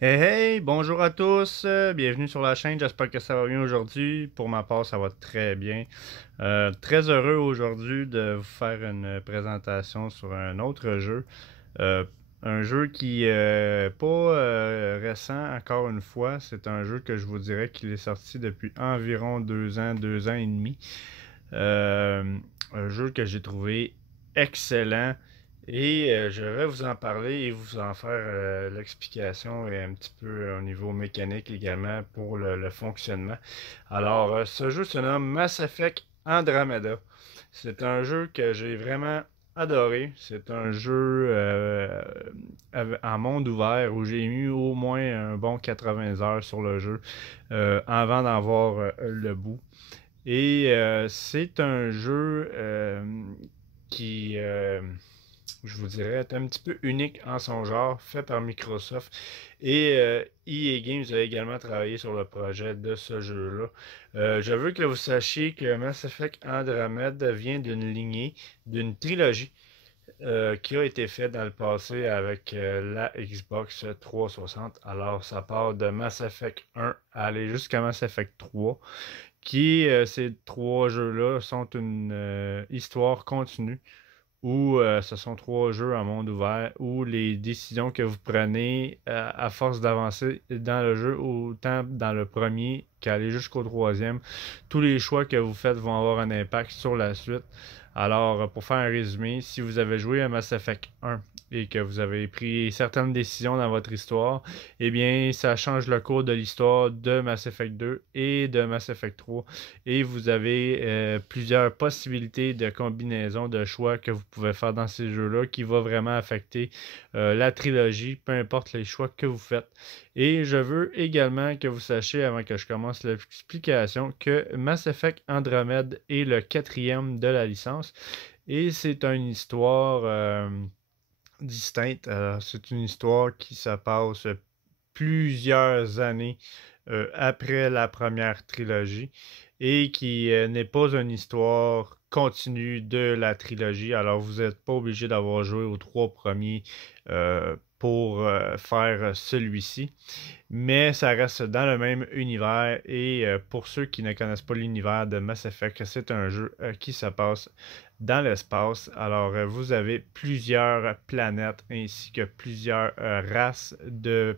Hey hey, bonjour à tous, bienvenue sur la chaîne, j'espère que ça va bien aujourd'hui. Pour ma part, ça va très bien. Très heureux aujourd'hui de vous faire une présentation sur un autre jeu. Euh, un jeu qui est pas récent, encore une fois. C'est un jeu que je vous dirais qu'il est sorti depuis environ 2 ans et demi. Euh, un jeu que j'ai trouvé excellent et je vais vous en parler et vous en faire l'explication et un petit peu au niveau mécanique également pour le fonctionnement. Alors, ce jeu se nomme Mass Effect Andromeda. C'est un jeu que j'ai vraiment adoré. C'est un jeu en monde ouvert où j'ai mis au moins un bon 80 heures sur le jeu avant d'en voir le bout. Et c'est un jeu qui, je vous dirais, est un petit peu unique en son genre, fait par Microsoft. Et EA Games a également travaillé sur le projet de ce jeu-là. Je veux que vous sachiez que Mass Effect Andromeda vient d'une lignée, d'une trilogie qui a été faite dans le passé avec la Xbox 360. Alors, ça part de Mass Effect 1 à aller jusqu'à Mass Effect 3 ces trois jeux-là sont une histoire continue où ce sont trois jeux en monde ouvert où les décisions que vous prenez à force d'avancer dans le jeu, autant dans le premier qu'aller jusqu'au troisième, tous les choix que vous faites vont avoir un impact sur la suite. Alors, pour faire un résumé, si vous avez joué à Mass Effect 1 et que vous avez pris certaines décisions dans votre histoire, eh bien, ça change le cours de l'histoire de Mass Effect 2 et de Mass Effect 3. Et vous avez plusieurs possibilités de combinaisons de choix que vous pouvez faire dans ces jeux-là qui va vraiment affecter la trilogie, peu importe les choix que vous faites. Et je veux également que vous sachiez, avant que je commence l'explication, que Mass Effect Andromeda est le quatrième de la licence. Et c'est une histoire distincte. C'est une histoire qui se passe plusieurs années après la première trilogie et qui n'est pas une histoire continue de la trilogie. Alors, vous n'êtes pas obligé d'avoir joué aux trois premiers pour faire celui-ci, mais ça reste dans le même univers et pour ceux qui ne connaissent pas l'univers de Mass Effect, c'est un jeu qui se passe dans l'espace. Alors, vous avez plusieurs planètes ainsi que plusieurs races de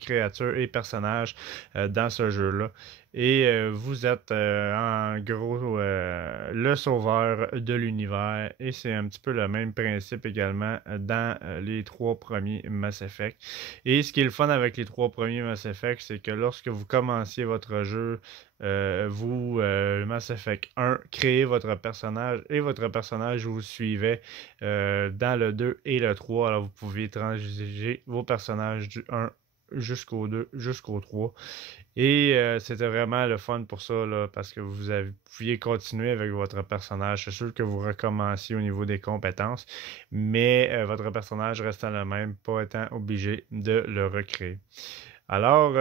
créatures et personnages dans ce jeu-là. Et vous êtes en gros le sauveur de l'univers. Et c'est un petit peu le même principe également dans les trois premiers Mass Effect. Et ce qui est le fun avec les trois premiers Mass Effect, c'est que lorsque vous commenciez votre jeu, Mass Effect 1, créez votre personnage et votre personnage vous suivait dans le 2 et le 3. Alors vous pouvez transiger vos personnages du 1 jusqu'au 2, jusqu'au 3. Et c'était vraiment le fun pour ça, là, parce que pouviez continuer avec votre personnage. C'est sûr que vous recommenciez au niveau des compétences, mais votre personnage restant le même, pas étant obligé de le recréer. Alors,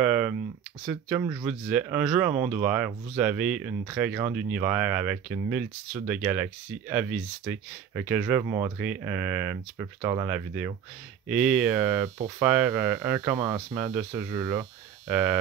c'est comme je vous disais, un jeu en monde ouvert. Vous avez une très grande univers avec une multitude de galaxies à visiter que je vais vous montrer un petit peu plus tard dans la vidéo. Et pour faire un commencement de ce jeu-là,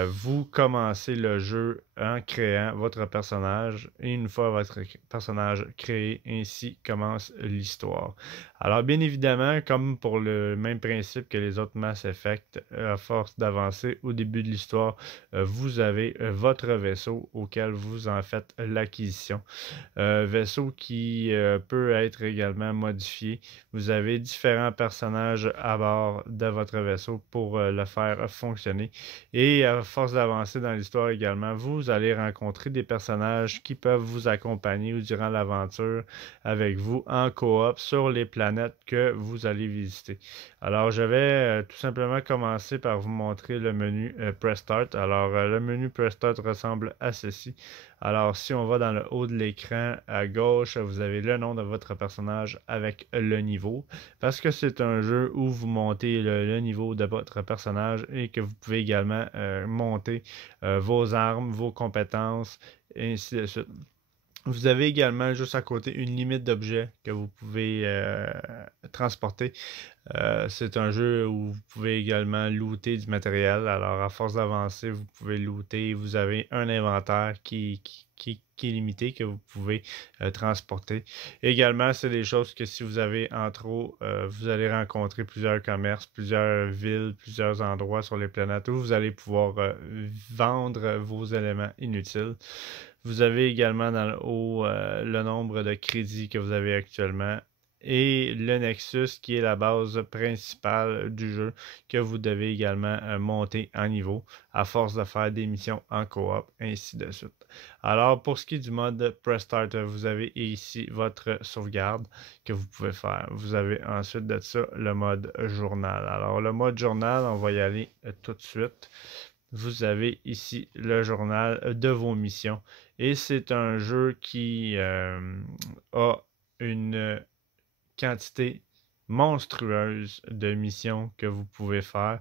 vous commencez le jeu en créant votre personnage et une fois votre personnage créé, ainsi commence l'histoire. Alors bien évidemment, comme pour le même principe que les autres Mass Effect, à force d'avancer au début de l'histoire, vous avez votre vaisseau auquel vous en faites l'acquisition. Vaisseau qui peut être également modifié. Vous avez différents personnages à bord de votre vaisseau pour le faire fonctionner. Et à force d'avancer dans l'histoire également, vous allez rencontrer des personnages qui peuvent vous accompagner durant l'aventure avec vous en coop sur les planètes que vous allez visiter. Alors, je vais tout simplement commencer par vous montrer le menu Press Start. Alors, le menu Press Start ressemble à ceci. Alors, si on va dans le haut de l'écran à gauche, vous avez le nom de votre personnage avec le niveau. Parce que c'est un jeu où vous montez le niveau de votre personnage et que vous pouvez également monter vos armes, vos compétences, et ainsi de suite. Vous avez également juste à côté une limite d'objets que vous pouvez transporter. C'est un jeu où vous pouvez également looter du matériel. Alors, à force d'avancer, vous pouvez looter. Vous avez un inventaire qui est limité, que vous pouvez transporter. Également, c'est des choses que si vous avez en trop, vous allez rencontrer plusieurs commerces, plusieurs villes, plusieurs endroits sur les planètes où vous allez pouvoir vendre vos éléments inutiles. Vous avez également dans le haut le nombre de crédits que vous avez actuellement et le Nexus qui est la base principale du jeu que vous devez également monter en niveau à force de faire des missions en coop, ainsi de suite. Alors pour ce qui est du mode Press Start, vous avez ici votre sauvegarde que vous pouvez faire. Vous avez ensuite de ça le mode journal. Alors le mode journal, on va y aller tout de suite. Vous avez ici le journal de vos missions. Et c'est un jeu qui a une quantité monstrueuse de missions que vous pouvez faire.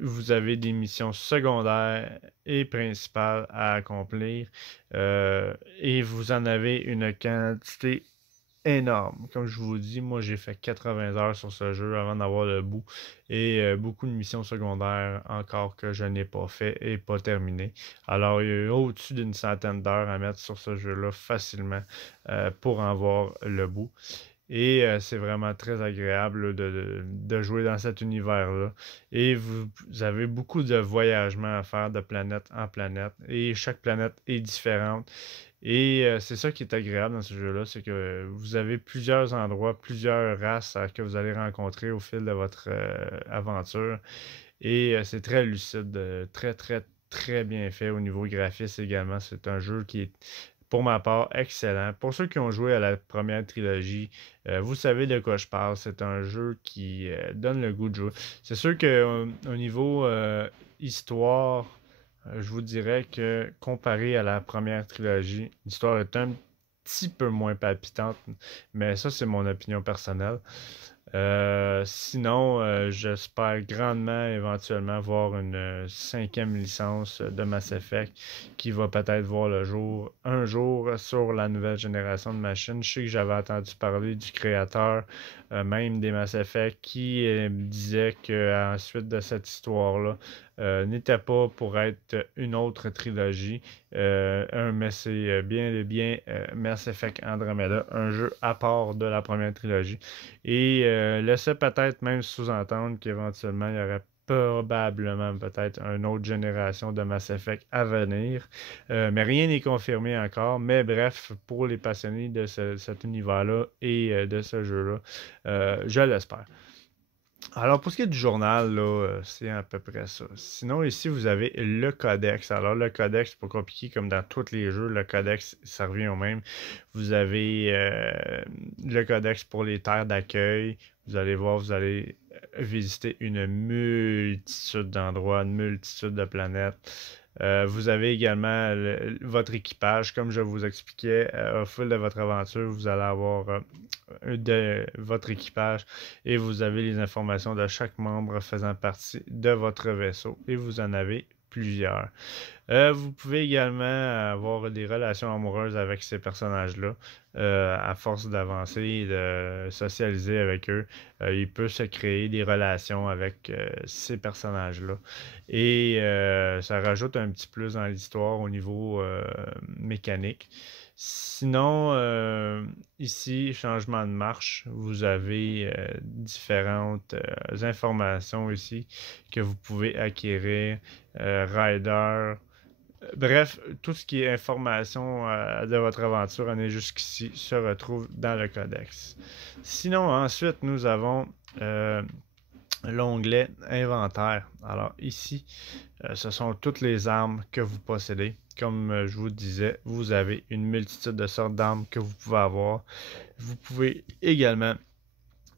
Vous avez des missions secondaires et principales à accomplir. Et vous en avez une quantité énorme. Comme je vous dis, moi j'ai fait 80 heures sur ce jeu avant d'avoir le bout et beaucoup de missions secondaires encore que je n'ai pas fait et pas terminé. Alors il y a au-dessus d'une centaine d'heures à mettre sur ce jeu-là facilement pour en voir le bout. Et c'est vraiment très agréable de jouer dans cet univers-là. Et vous avez beaucoup de voyagements à faire de planète en planète. Et chaque planète est différente. Et c'est ça qui est agréable dans ce jeu-là, c'est que vous avez plusieurs endroits, plusieurs races que vous allez rencontrer au fil de votre aventure. Et c'est très lucide, très, très, très bien fait au niveau graphisme également. C'est un jeu qui est, pour ma part, excellent. Pour ceux qui ont joué à la première trilogie, vous savez de quoi je parle. C'est un jeu qui donne le goût de jouer. C'est sûr qu'au niveau histoire, je vous dirais que comparé à la première trilogie, l'histoire est un petit peu moins palpitante, mais ça, c'est mon opinion personnelle. Sinon, j'espère grandement éventuellement voir une cinquième licence de Mass Effect qui va peut-être voir le jour un jour sur la nouvelle génération de machines. Je sais que j'avais entendu parler du créateur même des Mass Effect qui disait qu'ensuite de cette histoire-là, n'était pas pour être une autre trilogie. Mais c'est bien Mass Effect Andromeda, un jeu à part de la première trilogie. Et laissait peut-être même sous-entendre qu'éventuellement il y aurait probablement peut-être une autre génération de Mass Effect à venir. Mais rien n'est confirmé encore. Mais bref, pour les passionnés de cet univers-là et de ce jeu-là, je l'espère. Alors, pour ce qui est du journal, là, c'est à peu près ça. Sinon, ici, vous avez le codex. Alors, le codex, c'est pas compliqué comme dans tous les jeux. Le codex, ça revient au même. Vous avez le codex pour les terres d'accueil. Vous allez voir, vous allez visiter une multitude d'endroits, une multitude de planètes. Vous avez également votre équipage, comme je vous expliquais, au fil de votre aventure, vous allez avoir de votre équipage et vous avez les informations de chaque membre faisant partie de votre vaisseau et vous en avez plusieurs. Vous pouvez également avoir des relations amoureuses avec ces personnages-là. À force d'avancer et de socialiser avec eux, il peut se créer des relations avec ces personnages-là. Et ça rajoute un petit plus dans l'histoire au niveau mécanique. Sinon, ici, changement de marche, vous avez différentes informations ici que vous pouvez acquérir. Rider, bref, tout ce qui est information de votre aventure année jusqu'ici se retrouve dans le codex. Sinon, ensuite, nous avons l'onglet inventaire. Alors ici, ce sont toutes les armes que vous possédez. Comme je vous disais, vous avez une multitude de sortes d'armes que vous pouvez avoir. Vous pouvez également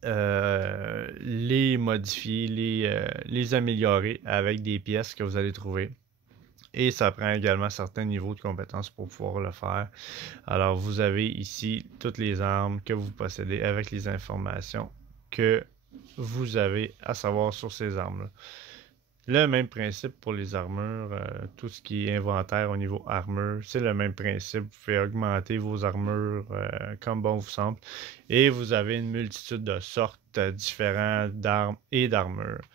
les modifier, les améliorer avec des pièces que vous allez trouver. Et ça prend également certains niveaux de compétences pour pouvoir le faire. Alors, vous avez ici toutes les armes que vous possédez avec les informations que vous avez à savoir sur ces armes-là. Le même principe pour les armures, tout ce qui est inventaire au niveau armure, c'est le même principe. Vous pouvez augmenter vos armures comme bon vous semble. Et vous avez une multitude de sortes différentes d'armes et d'armures.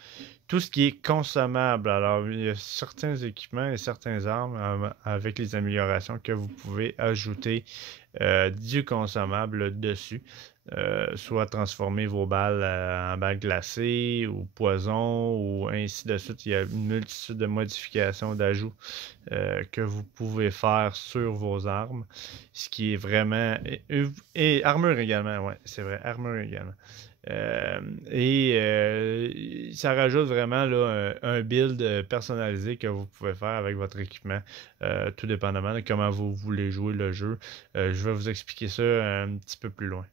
Tout ce qui est consommable, alors il y a certains équipements et certaines armes avec les améliorations que vous pouvez ajouter du consommable dessus. Soit transformer vos balles en balles glacées ou poison ou ainsi de suite. Il y a une multitude de modifications, d'ajouts que vous pouvez faire sur vos armes, ce qui est vraiment... Et armure également, ouais, c'est vrai, armure également. Ça rajoute vraiment là, un build personnalisé que vous pouvez faire avec votre équipement, tout dépendamment de comment vous voulez jouer le jeu. Je vais vous expliquer ça un petit peu plus loin.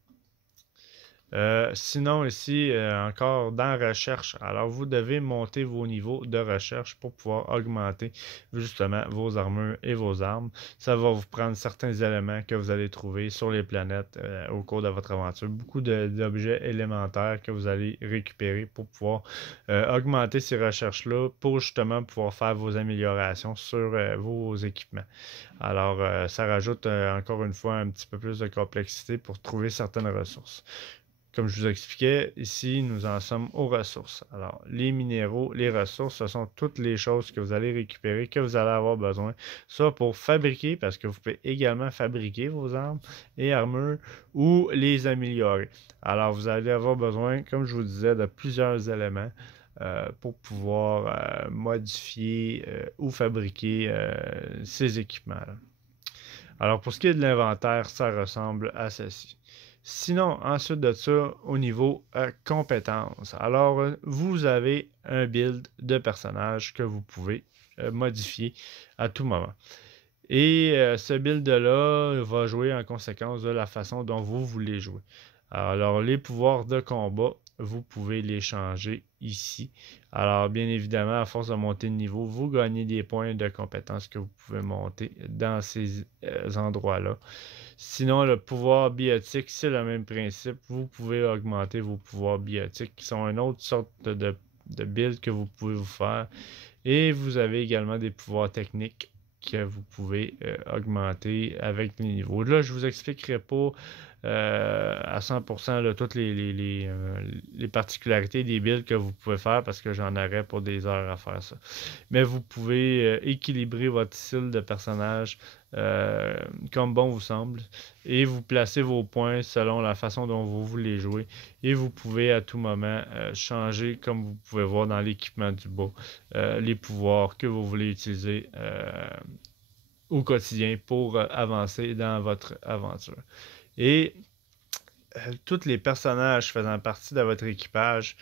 Sinon, ici, encore dans recherche, alors vous devez monter vos niveaux de recherche pour pouvoir augmenter justement vos armures et vos armes. Ça va vous prendre certains éléments que vous allez trouver sur les planètes au cours de votre aventure. Beaucoup d'objets élémentaires que vous allez récupérer pour pouvoir augmenter ces recherches-là pour justement pouvoir faire vos améliorations sur vos équipements. Alors, ça rajoute encore une fois un petit peu plus de complexité pour trouver certaines ressources. Comme je vous expliquais, ici, nous en sommes aux ressources. Alors, les minéraux, les ressources, ce sont toutes les choses que vous allez récupérer, que vous allez avoir besoin, soit pour fabriquer, parce que vous pouvez également fabriquer vos armes et armures, ou les améliorer. Alors, vous allez avoir besoin, comme je vous disais, de plusieurs éléments pour pouvoir modifier ou fabriquer ces équipements-là. Alors, pour ce qui est de l'inventaire, ça ressemble à ceci. Sinon, ensuite de ça, au niveau compétences, alors vous avez un build de personnage que vous pouvez modifier à tout moment. Et ce build-là va jouer en conséquence de la façon dont vous voulez jouer. Alors, les pouvoirs de combat, vous pouvez les changer ici. Alors, bien évidemment, à force de monter de niveau, vous gagnez des points de compétences que vous pouvez monter dans ces endroits-là. Sinon, le pouvoir biotique, c'est le même principe. Vous pouvez augmenter vos pouvoirs biotiques, qui sont une autre sorte de build que vous pouvez vous faire. Et vous avez également des pouvoirs techniques que vous pouvez augmenter avec les niveaux. Là, je ne vous expliquerai pas à 100% là, toutes les particularités des builds que vous pouvez faire parce que j'en aurais pour des heures à faire ça. Mais vous pouvez équilibrer votre style de personnage comme bon vous semble et vous placez vos points selon la façon dont vous voulez jouer et vous pouvez à tout moment changer comme vous pouvez voir dans l'équipement du bas les pouvoirs que vous voulez utiliser au quotidien pour avancer dans votre aventure. Et tous les personnages faisant partie de votre équipage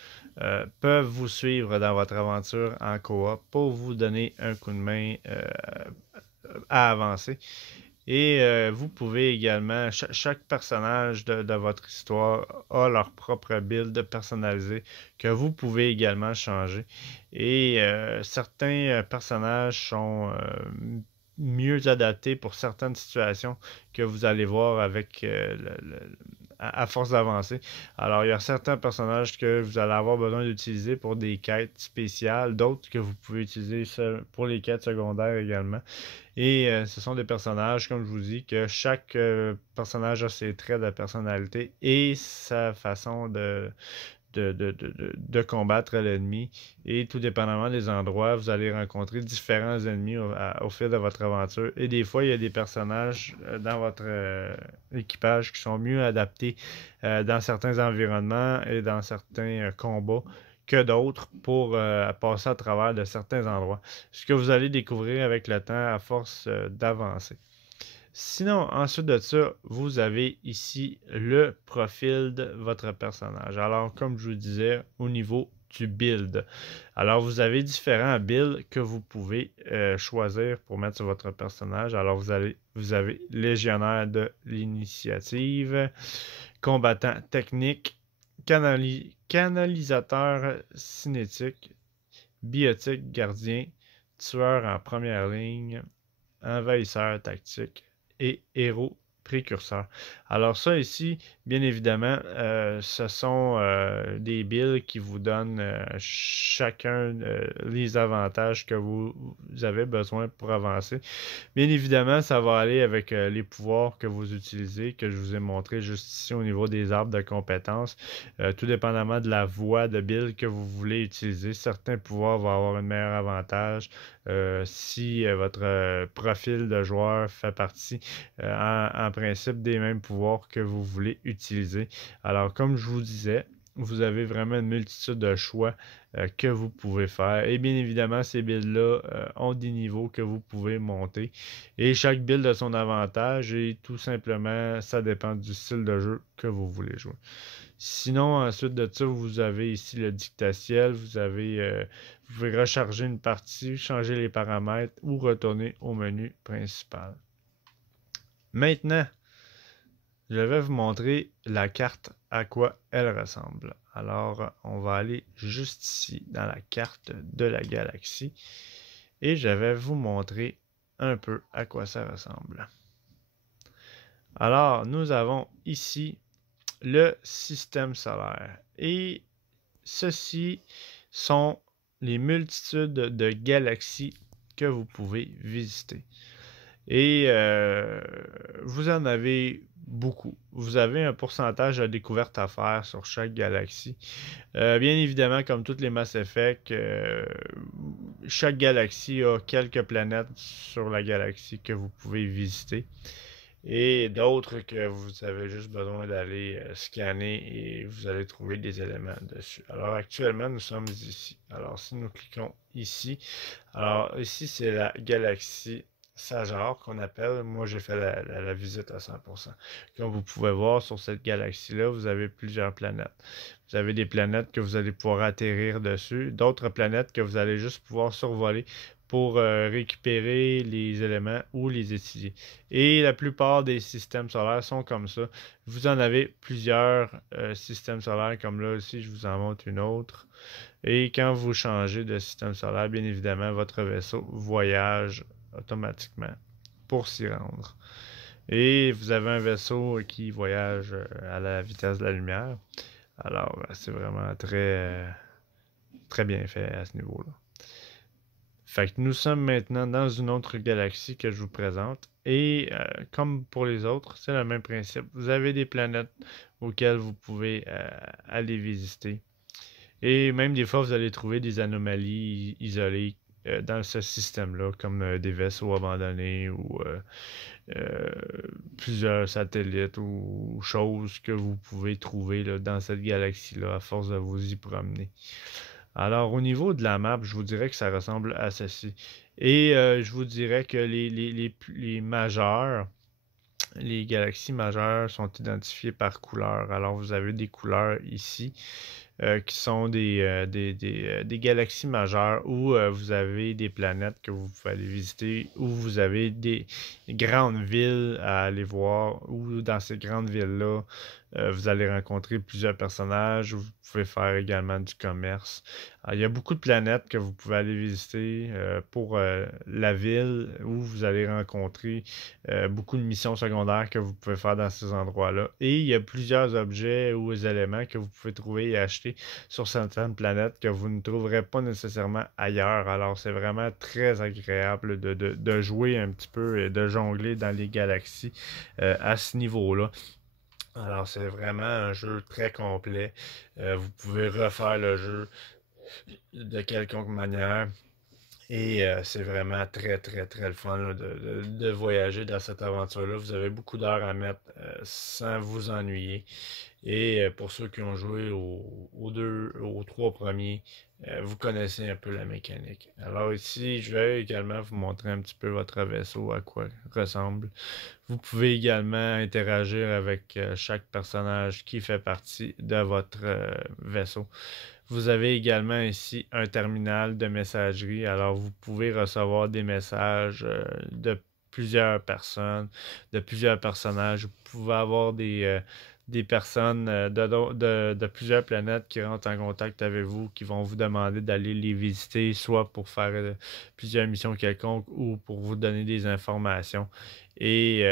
peuvent vous suivre dans votre aventure en coop pour vous donner un coup de main à avancer. Et vous pouvez également, chaque personnage de votre histoire a leur propre build personnalisé que vous pouvez également changer. Et certains personnages sont mieux adaptés pour certaines situations que vous allez voir avec à force d'avancer. Alors, il y a certains personnages que vous allez avoir besoin d'utiliser pour des quêtes spéciales, d'autres que vous pouvez utiliser pour les quêtes secondaires également. Et ce sont des personnages, comme je vous dis, que chaque personnage a ses traits de personnalité et sa façon de combattre l'ennemi. Et tout dépendamment des endroits, vous allez rencontrer différents ennemis au fil de votre aventure. Et des fois, il y a des personnages dans votre équipage qui sont mieux adaptés dans certains environnements et dans certains combats que d'autres pour passer à travers de certains endroits. Ce que vous allez découvrir avec le temps à force d'avancer. Sinon, ensuite de ça, vous avez ici le profil de votre personnage. Alors, comme je vous disais, au niveau du build. Alors, vous avez différents builds que vous pouvez choisir pour mettre sur votre personnage. Alors, vous avez légionnaire de l'initiative, combattant technique, canalisateur cinétique, biotique gardien, tueur en première ligne, envahisseur tactique et héros précurseurs. Alors ça ici, bien évidemment, ce sont des builds qui vous donnent chacun les avantages que vous avez besoin pour avancer. Bien évidemment, ça va aller avec les pouvoirs que vous utilisez, que je vous ai montré juste ici au niveau des arbres de compétences. Tout dépendamment de la voie de build que vous voulez utiliser, certains pouvoirs vont avoir un meilleur avantage si votre profil de joueur fait partie en principe des mêmes pouvoirs que vous voulez utiliser. Alors, comme je vous disais, vous avez vraiment une multitude de choix que vous pouvez faire. Et bien évidemment, ces builds-là ont des niveaux que vous pouvez monter. Et chaque build a son avantage et tout simplement, ça dépend du style de jeu que vous voulez jouer. Sinon, ensuite de ça, vous avez ici le dictatiel. Vous pouvez recharger une partie, changer les paramètres ou retourner au menu principal. Maintenant, je vais vous montrer la carte à quoi elle ressemble. Alors, on va aller juste ici dans la carte de la galaxie et je vais vous montrer un peu à quoi ça ressemble. Alors, nous avons ici le système solaire et ceci sont les multitudes de galaxies que vous pouvez visiter. Et vous en avez beaucoup. Vous avez un pourcentage de découverte à faire sur chaque galaxie. Bien évidemment, comme toutes les Mass Effect, chaque galaxie a quelques planètes sur la galaxie que vous pouvez visiter. Et d'autres que vous avez juste besoin d'aller scanner et vous allez trouver des éléments dessus. Alors actuellement, nous sommes ici. Alors si nous cliquons ici, alors ici c'est la galaxie Sajar qu'on appelle. Moi j'ai fait la visite à 100%. Comme vous pouvez voir sur cette galaxie-là, vous avez plusieurs planètes. Vous avez des planètes que vous allez pouvoir atterrir dessus, d'autres planètes que vous allez juste pouvoir survoler pour récupérer les éléments ou les étudier. Et la plupart des systèmes solaires sont comme ça. Vous en avez plusieurs systèmes solaires, comme là aussi, je vous en montre une autre. Et quand vous changez de système solaire, bien évidemment, votre vaisseau voyage automatiquement pour s'y rendre. Et vous avez un vaisseau qui voyage à la vitesse de la lumière. Alors, c'est vraiment très bien fait à ce niveau-là. Fait que nous sommes maintenant dans une autre galaxie que je vous présente. Et comme pour les autres, c'est le même principe. Vous avez des planètes auxquelles vous pouvez aller visiter. Et même des fois, vous allez trouver des anomalies isolées dans ce système-là, comme des vaisseaux abandonnés ou plusieurs satellites ou choses que vous pouvez trouver là, dans cette galaxie-là à force de vous y promener. Alors, au niveau de la map, je vous dirais que ça ressemble à ceci. Et je vous dirais que les majeurs, les galaxies majeures sont identifiées par couleur. Alors, vous avez des couleurs ici qui sont des galaxies majeures où vous avez des planètes que vous pouvez aller visiter, où vous avez des grandes villes à aller voir, où dans ces grandes villes-là, vous allez rencontrer plusieurs personnages, vous pouvez faire également du commerce. Alors, il y a beaucoup de planètes que vous pouvez aller visiter pour la ville où vous allez rencontrer beaucoup de missions secondaires que vous pouvez faire dans ces endroits-là. Et il y a plusieurs objets ou éléments que vous pouvez trouver et acheter sur certaines planètes que vous ne trouverez pas nécessairement ailleurs. Alors c'est vraiment très agréable de jouer un petit peu et de jongler dans les galaxies à ce niveau-là. Alors c'est vraiment un jeu très complet. Vous pouvez refaire le jeu de quelconque manière. Et c'est vraiment très le fun là, de voyager dans cette aventure-là. Vous avez beaucoup d'heures à mettre sans vous ennuyer. Et pour ceux qui ont joué aux trois premiers, vous connaissez un peu la mécanique. Alors ici, je vais également vous montrer un petit peu votre vaisseau, à quoi il ressemble. Vous pouvez également interagir avec chaque personnage qui fait partie de votre vaisseau. Vous avez également ici un terminal de messagerie. Alors, vous pouvez recevoir des messages de plusieurs personnes, de plusieurs personnages. Vous pouvez avoir des personnes de plusieurs planètes qui rentrent en contact avec vous, qui vont vous demander d'aller les visiter, soit pour faire plusieurs missions quelconques ou pour vous donner des informations. Et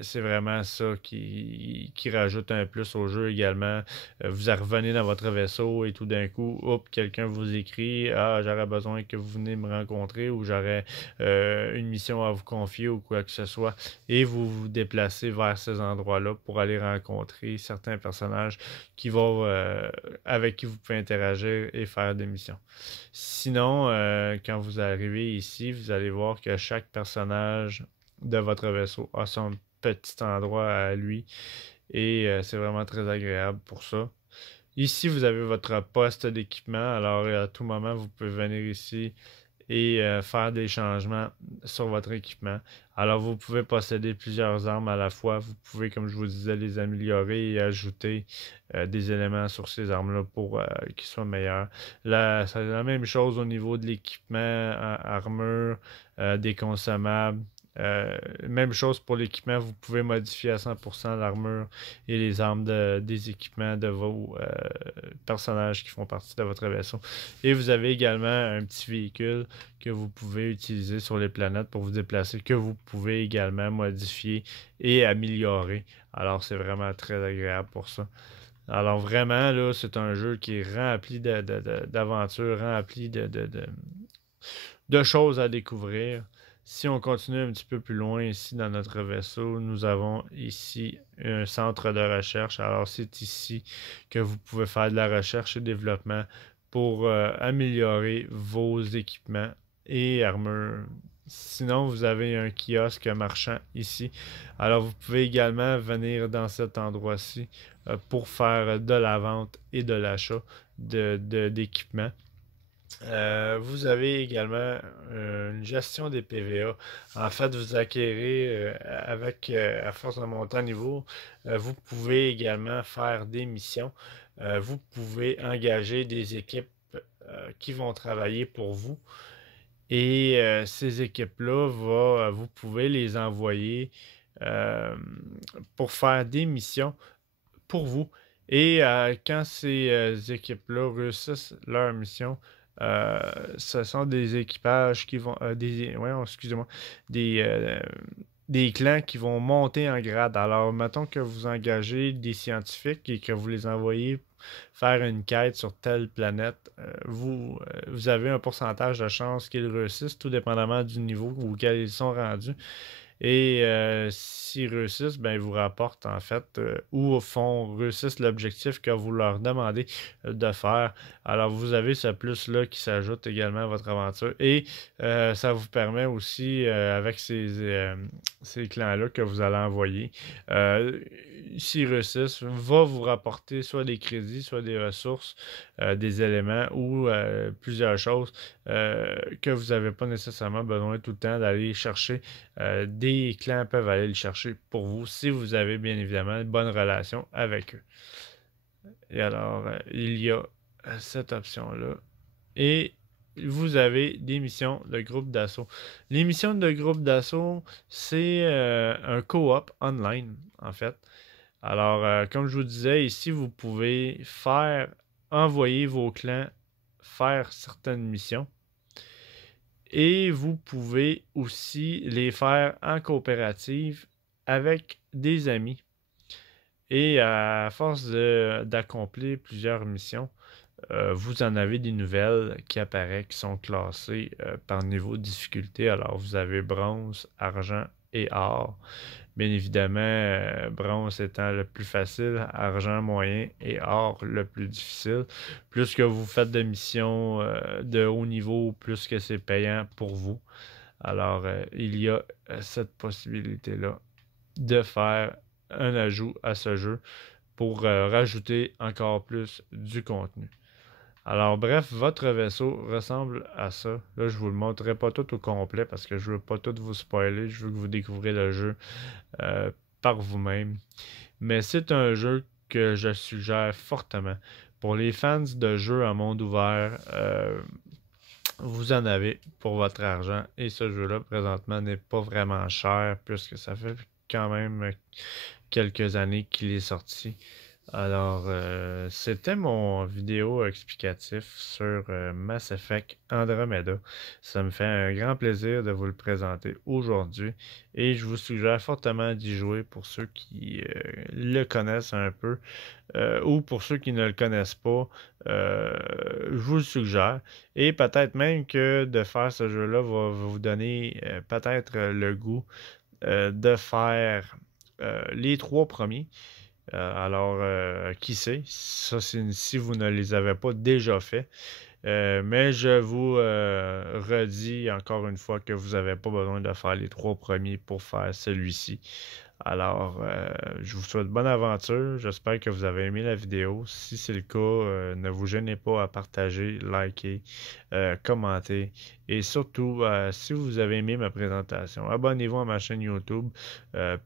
c'est vraiment ça qui rajoute un plus au jeu également. Vous revenez dans votre vaisseau et tout d'un coup, hop, quelqu'un vous écrit: Ah, j'aurais besoin que vous venez me rencontrer, ou j'aurais une mission à vous confier ou quoi que ce soit. Et vous vous déplacez vers ces endroits-là pour aller rencontrer certains personnages avec qui vous pouvez interagir et faire des missions. Sinon, quand vous arrivez ici, vous allez voir que chaque personnage de votre vaisseau a son petit endroit à lui, et c'est vraiment très agréable pour ça. Ici, vous avez votre poste d'équipement, alors à tout moment, vous pouvez venir ici et faire des changements sur votre équipement. Alors, vous pouvez posséder plusieurs armes à la fois. Vous pouvez, comme je vous disais, les améliorer et ajouter des éléments sur ces armes-là pour qu'ils soient meilleurs. Là, c'est la même chose au niveau de l'équipement, armure, des consommables. Même chose pour l'équipement, vous pouvez modifier à 100% l'armure et les armes des équipements de vos personnages qui font partie de votre vaisseau. Et vous avez également un petit véhicule que vous pouvez utiliser sur les planètes pour vous déplacer, que vous pouvez également modifier et améliorer. Alors c'est vraiment très agréable pour ça. Alors vraiment, là, c'est un jeu qui est rempli d'aventures, rempli de choses à découvrir. Si on continue un petit peu plus loin ici dans notre vaisseau, nous avons ici un centre de recherche. Alors c'est ici que vous pouvez faire de la recherche et développement pour améliorer vos équipements et armures. Sinon, vous avez un kiosque marchand ici. Alors vous pouvez également venir dans cet endroit-ci pour faire de la vente et de l'achat d'équipements. Vous avez également une gestion des PVA. En fait, vous acquérez à force de monter en niveau, vous pouvez également faire des missions. Vous pouvez engager des équipes qui vont travailler pour vous. Et ces équipes-là, vous pouvez les envoyer euh, pour faire des missions pour vous. Et quand ces équipes-là réussissent leur mission, euh, ce sont des équipages qui vont, excusez-moi, des, euh, des clans qui vont monter en grade. Alors, mettons que vous engagez des scientifiques et que vous les envoyez faire une quête sur telle planète, vous avez un pourcentage de chance qu'ils réussissent, tout dépendamment du niveau auquel ils sont rendus. Et s'ils réussissent, ben, ils vous rapportent en fait, ou au fond, réussissent l'objectif que vous leur demandez de faire. Alors vous avez ce plus-là qui s'ajoute également à votre aventure. Et ça vous permet aussi, avec ces clans-là que vous allez envoyer, euh, s'ils réussissent, va vous rapporter soit des crédits, soit des ressources, des éléments ou plusieurs choses que vous n'avez pas nécessairement besoin tout le temps d'aller chercher. Des clans peuvent aller le chercher pour vous si vous avez bien évidemment une bonne relation avec eux. Et alors, il y a cette option-là. Et vous avez des missions de groupe d'assaut. Les missions de groupe d'assaut, c'est un co-op online, en fait. Alors, comme je vous disais, ici, vous pouvez envoyer vos clans faire certaines missions. Et vous pouvez aussi les faire en coopérative avec des amis. Et à force d'accomplir plusieurs missions, vous en avez des nouvelles qui apparaissent, qui sont classées par niveau de difficulté. Alors, vous avez bronze, argent et or. Bien évidemment, bronze étant le plus facile, argent moyen et or le plus difficile. Plus que vous faites de missions de haut niveau, plus que c'est payant pour vous. Alors, il y a cette possibilité-là de faire un ajout à ce jeu pour rajouter encore plus du contenu. Alors bref, votre vaisseau ressemble à ça. Là, je vous le montrerai pas tout au complet parce que je veux pas tout vous spoiler. Je veux que vous découvriez le jeu euh, par vous-même. Mais c'est un jeu que je suggère fortement. Pour les fans de jeux à monde ouvert, vous en avez pour votre argent. Et ce jeu-là, présentement, n'est pas vraiment cher puisque ça fait quand même quelques années qu'il est sorti. Alors, c'était mon vidéo explicatif sur Mass Effect Andromeda. Ça me fait un grand plaisir de vous le présenter aujourd'hui et je vous suggère fortement d'y jouer pour ceux qui le connaissent un peu ou pour ceux qui ne le connaissent pas. Je vous le suggère et peut-être même que de faire ce jeu-là va vous donner peut-être le goût de faire les trois premiers. Qui sait? Ça, c'est si vous ne les avez pas déjà fait. Mais je vous redis encore une fois que vous n'avez pas besoin de faire les trois premiers pour faire celui-ci. Alors, je vous souhaite bonne aventure. J'espère que vous avez aimé la vidéo. Si c'est le cas, ne vous gênez pas à partager, liker, commenter. Et surtout, si vous avez aimé ma présentation, abonnez-vous à ma chaîne YouTube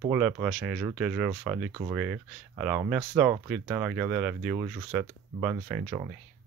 pour le prochain jeu que je vais vous faire découvrir. Alors, merci d'avoir pris le temps de regarder la vidéo. Je vous souhaite bonne fin de journée.